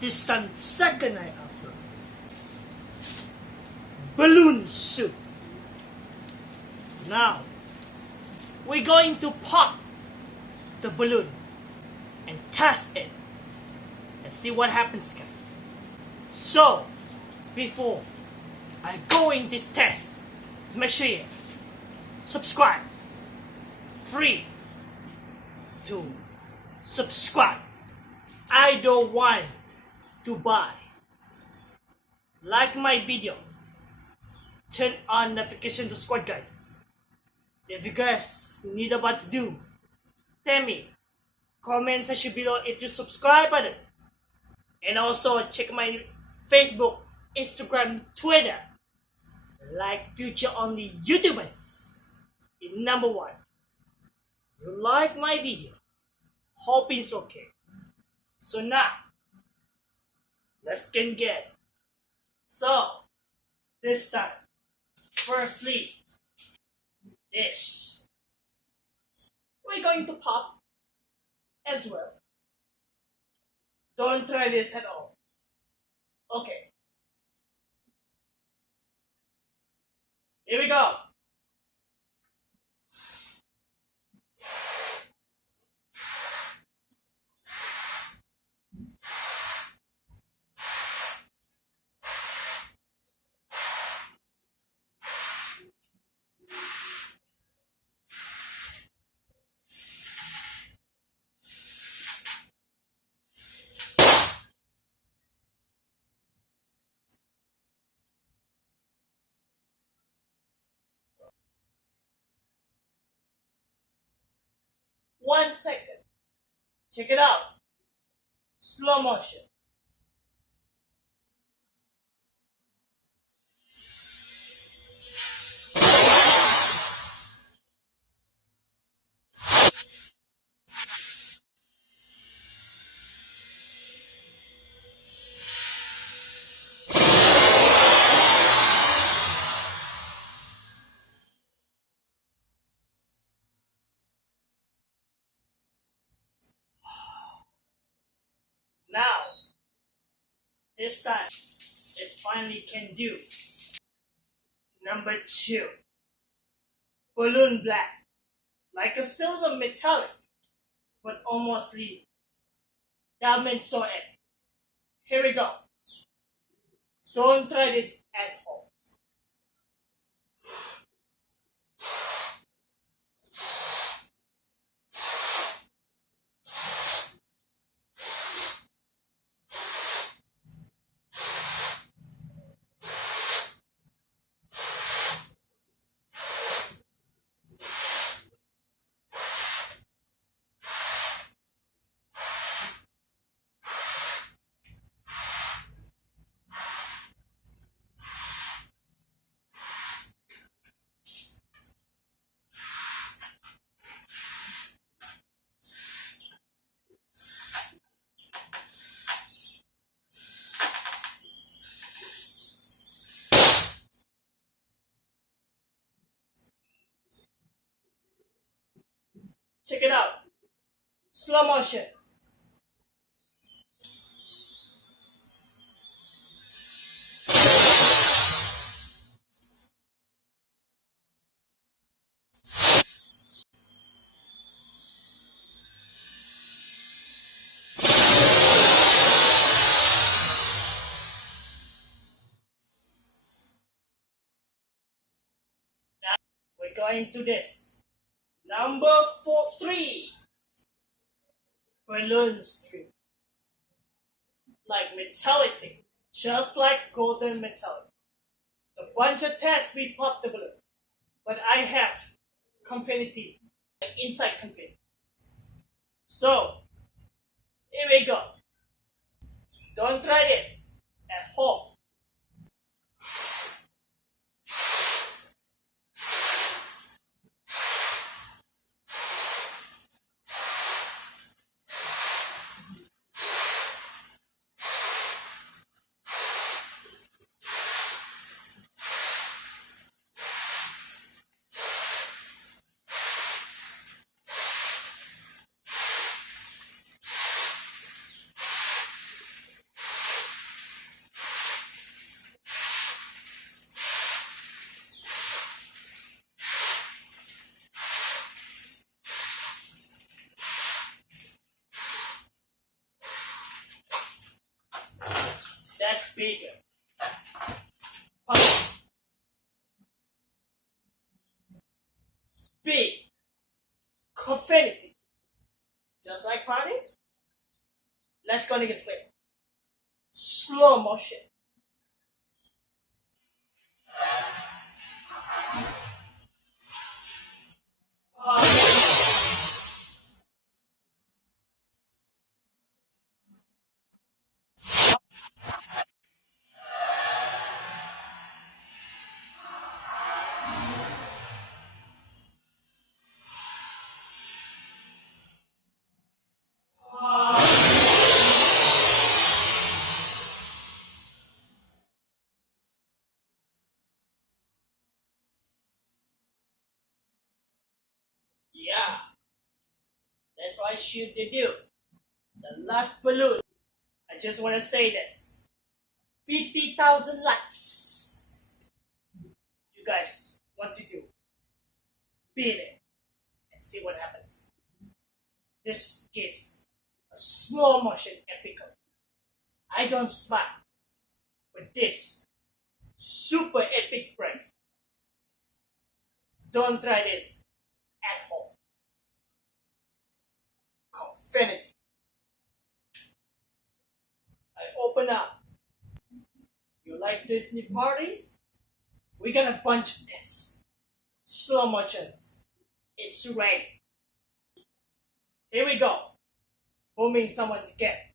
This time, second I upload. Balloon shoot. Now, we're going to pop the balloon and test it and see what happens, guys. So, before I go in this test, make sure you subscribe. Free to subscribe. I don't want to buy. Like my video. Turn on notification to squad, guys. If you guys need what to do, tell me. Comment section below if you subscribe button. And also check my Facebook, Instagram, Twitter. Like future only YouTubers. In number 1. You like my video. Hope it's okay. So now, let's get it. So, this time, firstly, this. We're going to pop as well. Don't try this at all. Okay. Here we go. One second. Check it out. Slow motion. Now, this time, it finally can do. Number 2. Balloon black. Like a silver metallic, but almost diamond so it. Here we go. Don't try this at home. Check it out. Slow motion. Now we're going to this. Number 3. Balloon string. Like metallic, just like golden metallic. The bunch of tests we popped the balloon, but I have confetti, inside confetti. So, here we go. Don't try this at home. bigger. Pop. Big. Confetti. Just like party? Let's go get clear. Slow motion. Yeah, that's why I shoot the dude. The last balloon. I just want to say this. 50,000 likes. You guys want to do? Beat it and see what happens. This gives a slow motion epic. I don't smile with this super epic breath. Don't try this at home. Confetti. I open up. You like Disney parties? We got a bunch of this. Slow motions. It's ready. Here we go. Booming someone to get.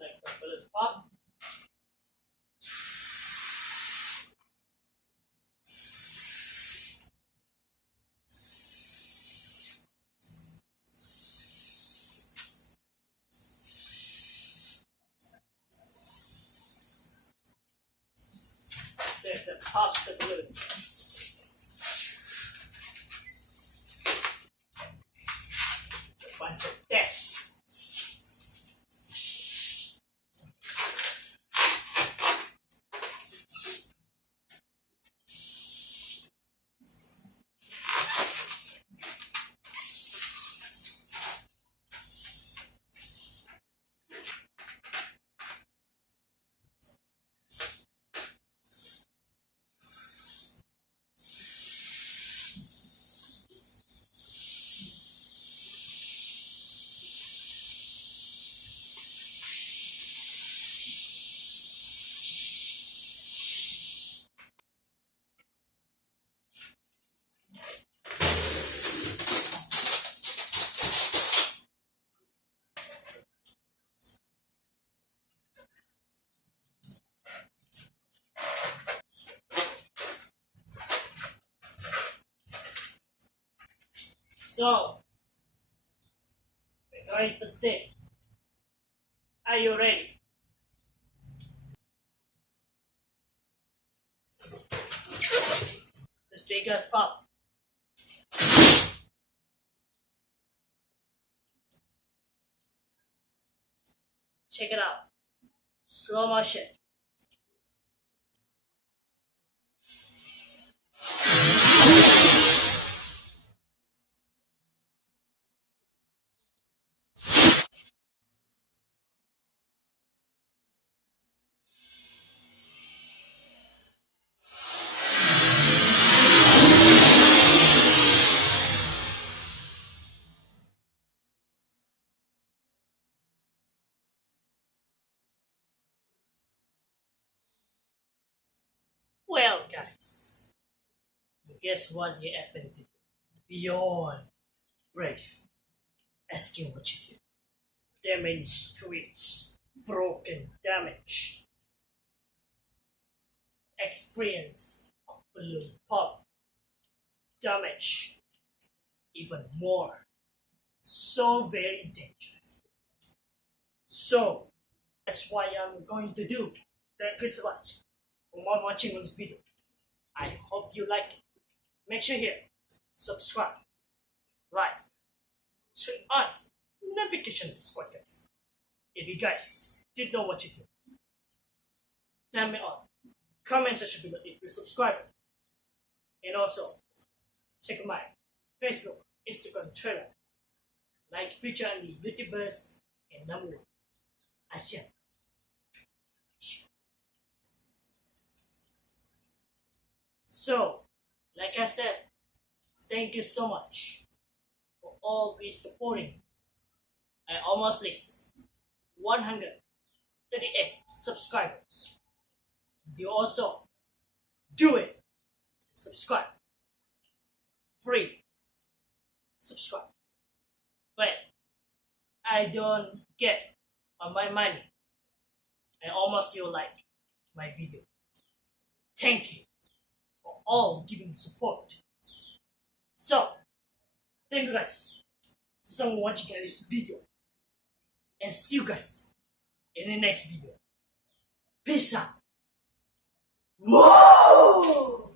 Like the balloons pop. There's a pop the balloon. It's a bunch of this. So, we're going to see. Are you ready? The speakers pop. Check it out. Slow motion. Well, guys, guess what you happened to do? Beyond brave, asking what you do. Damaged streets, broken damage, experience of balloon pop, damage, even more. So very dangerous. So that's why I'm going to do. Thank you so much for watching this video. I hope you like it. Make sure here, subscribe, like, turn on notification to this podcast. If you guys did know what you do, tell me on comment section below if you subscribe. And also check my Facebook, Instagram, Twitter, like feature on the YouTubers and number one. Asian. So, like I said, thank you so much for all be supporting. I almost reached 138 subscribers. You also do it. Subscribe. Free. Subscribe. But I don't get on my money. I almost feel like my video. Thank you for all giving support. So, thank you guys so much watching this video. And see you guys in the next video. Peace out. Whoa!